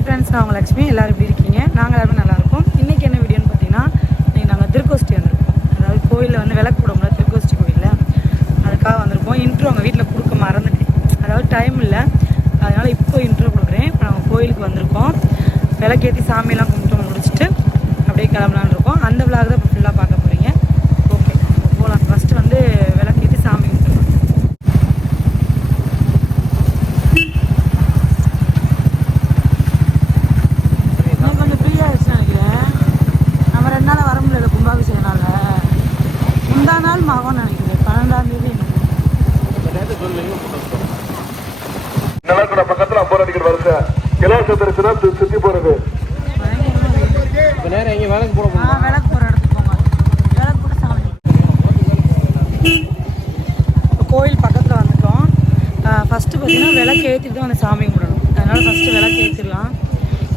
Hi friends நான் உங்கள் லக்ஷ்மி. எல்லோரும் எப்படி இருக்கீங்க? நாங்கள் எல்லாருமே நல்லாயிருக்கோம். இன்றைக்கி என்ன வீடியோன்னு பார்த்தீங்கன்னா இன்றைக்கி நாங்கள் திருக்கோஷ்டி வந்திருக்கோம். அதாவது கோயிலில் வந்து விளக்கு போடுவோம்ல திருக்கோஷ்டி கோயிலில். அதுக்காக வந்திருக்கோம். இன்ட்ரோ அவங்க வீட்டில் கொடுக்க மறந்துட்டேன். அதாவது டைம் இல்லை. அதனால் இப்போ இன்ட்ரோ கொடுக்குறேன். இப்போ நாங்கள் கோயிலுக்கு வந்திருக்கோம். விளக்கேற்றி சாமியெல்லாம் கும்பிட்டு முடிச்சுட்டு அப்படியே கிளம்பலான்னு இருக்கோம் அந்த விழாக தான் இப்போ ஃபுல்லாக பார்க்க போகிறீங்க ஓகே போகலாம் ஃபஸ்ட்டு வந்து விளக்கேற்றி சாமி கும்பிட்டுருக்கோம் இன்னைக்கு கொஞ்சம் ஃப்ரீயாக ஆயிடுச்சு நினைக்கிறேன் நம்ம ரெண்டு நாளாக வர முடியல கும்பாபிஷேகனால முந்தா நாள் மகம் நினைக்கிறேன் பன்னெண்டாம் தேதி நிலக்கடை பக்கத்துல ஐம்பது அடிக்கிற வருது கிலாசம் இருக்குன்னா சுத்தி போறது. கோயில் பக்கத்தில் வந்துட்டோம். ஃபஸ்ட்டு பார்த்தீங்கன்னா விளக்கு ஏற்றிட்டு தான் வந்து சாமி கும்பிடணும். அதனால் ஃபஸ்ட்டு விளக்கு ஏற்றிடலாம்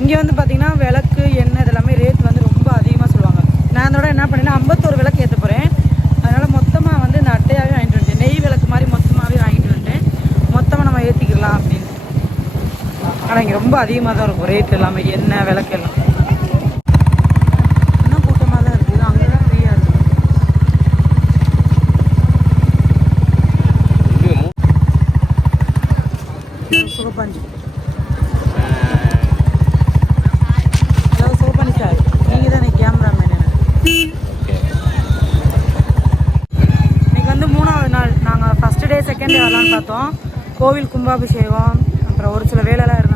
இங்கே வந்து பார்த்தீங்கன்னா விளக்கு எண்ணெய் இதெல்லாமே ரேட் வந்து ரொம்ப அதிகமாக சொல்லுவாங்க நான் அதோட என்ன பண்ணேன்னா ஐம்பத்தோரு விளக்கு ஏற்ற போகிறேன் அதனால் மொத்தமாக வந்து இந்த அட்டையாகவே வாங்கிட்டு வந்துட்டேன் நெய் விளக்கு மாதிரி மொத்தமாகவே வாங்கிட்டு வந்துட்டேன் மொத்தமாக நம்ம ஏற்றிக்கலாம் அப்படின்னு ஆனால் இங்கே ரொம்ப அதிகமாக தான் இருக்கும். ரேட் எல்லாமே எண்ணெய் விளக்கெல்லாம்? இன்னும் கூட்டமாக தான் இருக்குது அங்கே தான் ஃப்ரீயாக இருக்குது சிவபாண்டி ஹலோ சிவபாண்டி சார் நீங்கள் தான் கேமராமேன் எனக்கு. இன்னைக்கு வந்து மூணாவது நாள். நாங்கள் ஃபஸ்ட்டு டே செகண்ட் டே வரலான்னு பார்த்தோம். கோவில் கும்பாபிஷேகம் அப்புறம் ஒரு சில வேலைலாம் இருந்தனால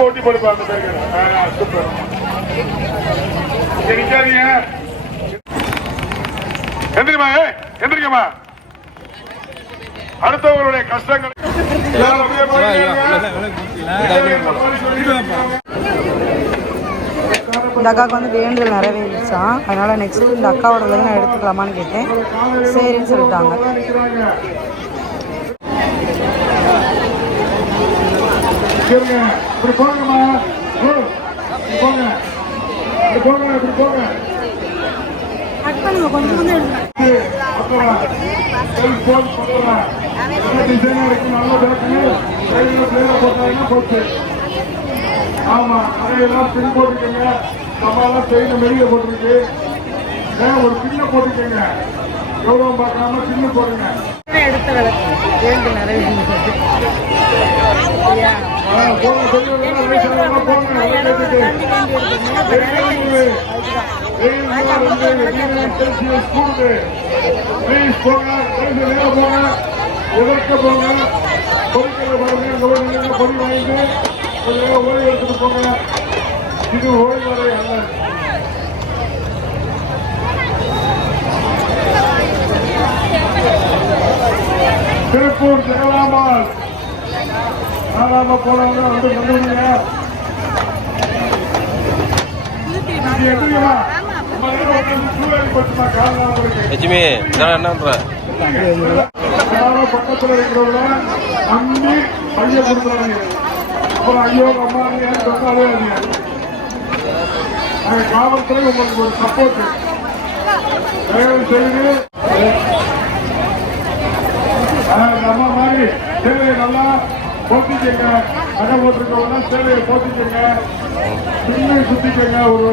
போட்டி சூப்பர். நிக்காதீங்க. எந்திரிமா ஏ எந்திரிக்கமா அடுத்தவங்களுடைய கஷ்டங்கள். இந்த அக்காவுக்கு வந்து வேண்டுதல் நிறைவேறிச்சான் அதனால நெக்ஸ்ட் இந்த அக்காவோட நான் எடுத்துக்கலாமான்னு கேட்டேன். சரின்னு சொல்லிட்டாங்க. இருங்க. இப்படி போங்கம்மா இப்படி போங்க. இப்படி போங்க இப்படி போங்க. ஆமா அதையெல்லாம் பின் போட்டுக்கோங்க. நம்மளாம் செயின வெளியே போட்டிருக்கு. ஒரு பின்ன போட்டுக்கோங்க. கௌரவம் பார்க்காம பின்னு போடுங்க எடுத்த விளக்கு வேண்டு நிறைவேறிச்சு போங்க சொல்லுங்க போங்க விளக்கு போங்க கைது பாருங்க கவர்மெண்ட் பொறி வாங்கிட்டு கொஞ்ச ஓய்வு எடுத்துட்டு போங்க இது ஓய்வறை அல்ல திருப்பூர் ஜெகலாம்பாள் நாலாம போனவங்க வந்து வந்துடுங்க லட்சுமி என்ன பண்ற? பக்கத்துல இருக்கிறவங்க அம்மி பைய கொடுக்குறாங்க. அப்புறம் ஐயோ அம்மா ஏன்னு சொன்னாலே காவல்துறை உங்களுக்கு ஒரு சப்போர்ட் தயவு செய்து ஆஹ், இந்த மாதிரி சேவையை நல்லா போட்டிச்சுங்க நகை போட்டிருக்கவங்க சேவையை போட்டிச்சுங்க பின்னை சுத்திக்கங்க ஒரு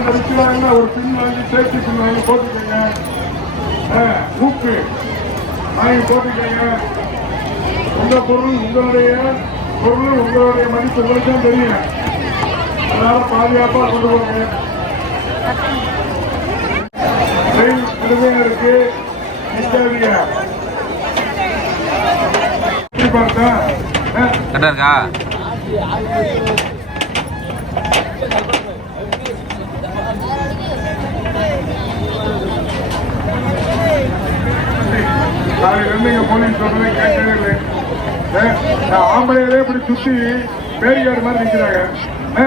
நடிக்கிறாங்கன்னா ஒரு பின் வாங்கி சேஃப்டி பின் வாங்கி போட்டுக்கங்க ஆஹ், ஊக்கு வாங்கி போட்டுக்கங்க உங்க பொருள் உங்களுடைய பொருள் உங்களுடைய மதிப்பு உங்களுக்கு தான் தெரியும் அதனால பாதுகாப்பா கொண்டு போங்க ட்ரெயின் இருக்கு நிக்காதீங்க கரெக்டாக இருக்கா? இருந்து இங்க போலீஸ் சொல்றதை கேட்கவே இல்லை. நான் ஆம்பளைகளே இப்படி சுத்தி பேரிகார்டு மாதிரி நிக்கிறாங்க. ஆ?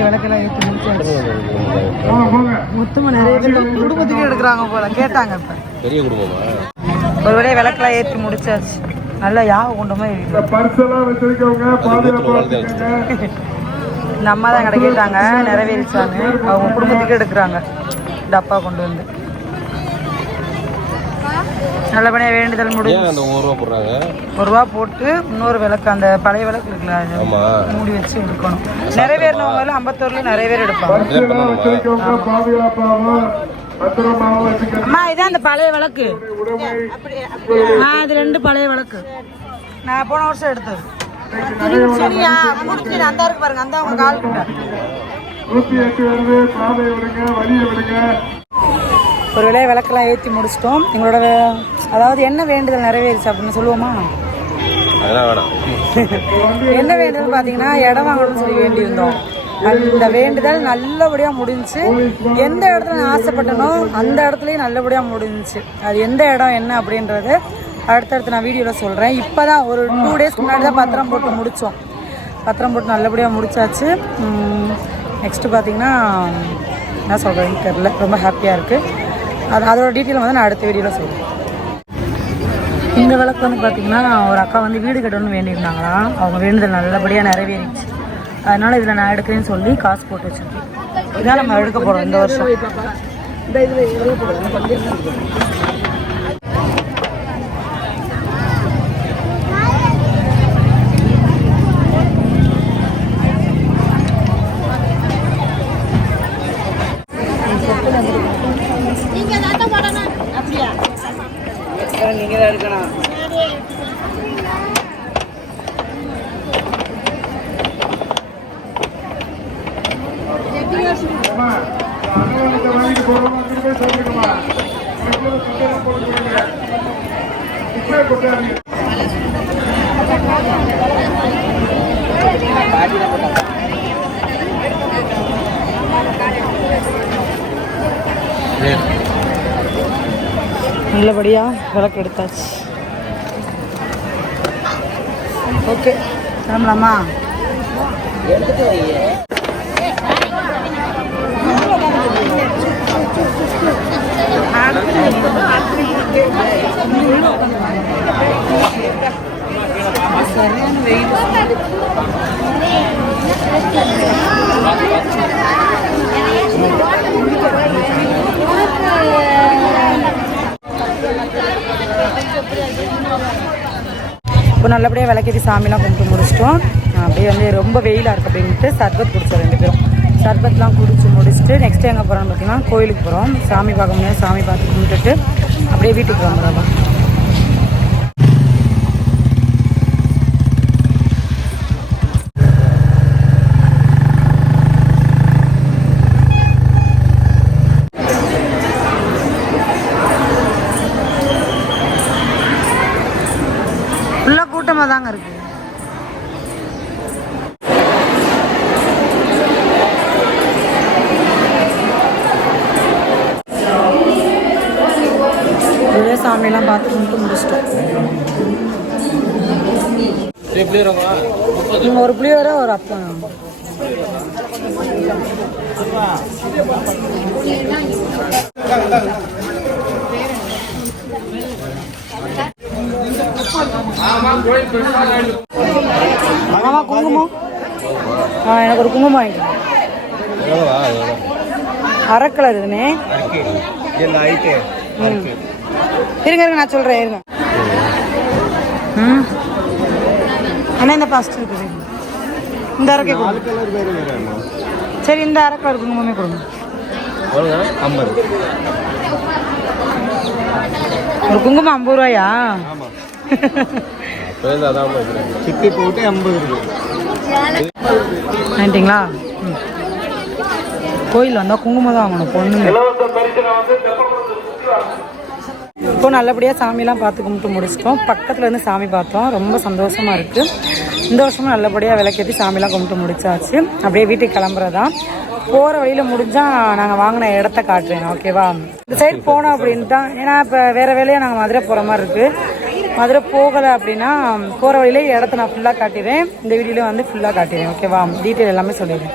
விளக்கெல்லாம் ஏற்றி போங்க மொத்தமாக நிறைய பேர் குடும்பத்துக்கு எடுக்கிறாங்க போல. கேட்டாங்க இப்போ. பெரிய குடும்பமா? ஒரு விளக்கெல்லாம் ஏற்றி முடிச்சாச்சு. நல்லா யாக கொண்ட மாதிரி இந்த அம்மா தான் கடை கேட்டாங்க நிறைவேறிச்சாங்க அவங்க குடும்பத்துக்கு எடுக்கிறாங்க. டப்பா கொண்டு வந்து. நல்லபடியாக வேண்டுதல் முடிஞ்சு அந்த ஒரு ரூபா போடுறாங்க? ஒரு ரூபா போட்டு இன்னொரு விளக்கு அந்த பழைய விளக்கு இருக்குல்ல அது மூடி வச்சு எடுக்கணும். நிறைவேறினவங்க ஐம்பத்தோருல நிறைய பேர் எடுப்பாங்க. அம்மா இதான் அந்த பழைய விளக்கு. ஆ அது ரெண்டு பழைய விளக்கு. நான் போன வருஷம் எடுத்தது. சரியா முடிஞ்சு அந்த இருக்கு பாருங்க அந்த அவங்க கால். நூத்தி எட்டு வருது பாதை விடுங்க வழியை விடுங்க. ஒரு வேலையை விளக்கெல்லாம் ஏற்றி முடிச்சிட்டோம். எங்களோட அதாவது என்ன வேண்டுதல் நிறைவேறிச்சு அப்படின்னு சொல்லுவோமா? என்ன வேண்டுதல் பார்த்தீங்கன்னா இடம் வாங்கணும்னு சொல்லி வேண்டியிருந்தோம். அந்த வேண்டுதல் நல்லபடியாக முடிஞ்சுச்சு. எந்த இடத்துல நான் ஆசைப்பட்டனோ அந்த இடத்துலையும் நல்லபடியாக முடிஞ்சுச்சு. அது எந்த இடம் என்ன அப்படின்றது அடுத்தடுத்து நான் வீடியோவில் சொல்கிறேன் இப்போ தான் ஒரு டூ டேஸ்க்கு முன்னாடி தான் பத்திரம் போட்டு முடித்தோம் பத்திரம் போட்டு நல்லபடியாக முடிச்சாச்சு. நெக்ஸ்ட்டு பார்த்தீங்கன்னா என்ன சொல்கிறேன்னு தெரில ரொம்ப ஹாப்பியாக இருக்குது அது அதோட டீட்டெயில் வந்து நான் அடுத்த வீடியோவில் சொல்கிறேன் இந்த விளக்கு வந்து பார்த்திங்கன்னா ஒரு அக்கா வந்து வீடு கட்டணும்னு வேண்டியிருந்தாங்களா? அவங்க வேண்டுதல் நல்லபடியாக நிறைவேறிச்சு. அதனால் இதில் நான் எடுக்கிறேன்னு சொல்லி காசு போட்டு வச்சுருக்கேன். இதான் நம்ம எடுக்க போகிறோம் இந்த வருஷம். நீங்கள் தான் இருக்கணும் அம்மா, நல்லபடியாக விளக்கு எடுத்தாச்சு ஓகே கிளம்பலாமா சரியான வெயில் இப்போ நல்லபடியாக விளக்கேற்றி சாமிலாம் கும்பிட்டு முடிச்சிட்டோம். அப்படியே வந்து ரொம்ப வெயிலாக இருக்குது அப்படின்ட்டு சர்பத் குடிச்சோம் ரெண்டு பேரும். சர்பத்லாம் குடிச்சு முடிச்சுட்டு நெக்ஸ்ட் எங்கே போகிறோம்னு பார்த்தீங்கன்னா கோயிலுக்கு போகிறோம் சாமி பார்க்க முடியாது சாமி பார்த்து கும்பிட்டுட்டு அப்படியே வீட்டுக்கு வந்துடுறோம் ஃபுல்லாக கூட்டமாக தாங்க இருக்குது ஒரே சாமியெல்லாம் பார்த்து கும்பிட்டு முடிச்சிட்டோம். ஒரு புளியோர ஒரு அப்பம் ஆமா குங்குமம். ஆ எனக்கு ஒரு குங்குமம் எவ்வளோ அரை கலர் இதுனே. இருங்க இருங்க நான் சொல்கிறேன் இருங்க. ம். அண்ணா இந்த ஃபஸ்ட் இருக்குது இந்த அரைக்கே கொடுங்க. சரி இந்த அரை கலர் குங்குமமே கொடுங்க. ஒரு குங்குமம் ஐம்பது ரூபாயா? ஆமாம் போட்டு ஐம்பது இருக்கு வாங்கிட்டீங்களா ம். கோயில் வந்தால் குங்குமம் தான் வாங்கணும் பொண்ணுங்க. இப்போ நல்லபடியாக சாமிலாம் பார்த்து கும்பிட்டு முடிச்சிட்டோம். பக்கத்தில் இருந்து சாமி பார்த்தோம். ரொம்ப சந்தோஷமாக இருக்குது இந்த வருஷமும் நல்லபடியாக விளக்கேற்றி சாமிலாம் கும்பிட்டு முடிச்சாச்சு. அப்படியே வீட்டுக்கு கிளம்புறதான் போகிற வழியில் முடிஞ்சால் நாங்கள் வாங்கின இடத்த காட்டுறேன் ஓகேவா இந்த சைடு போனோம் அப்படின்ட்டு தான் ஏன்னா இப்போ வேறு வேலையாக நாங்கள் மதுரை போகிற மாதிரி இருக்குது மதுரை போகலை அப்படின்னா போகிற வழியிலே இடத்த நான் ஃபுல்லாக காட்டிடுறேன். இந்த வீடியோவில் வந்து ஃபுல்லாக காட்டிடுறேன். ஓகேவா டீட்டெயில் எல்லாமே சொல்லிடுறேன்.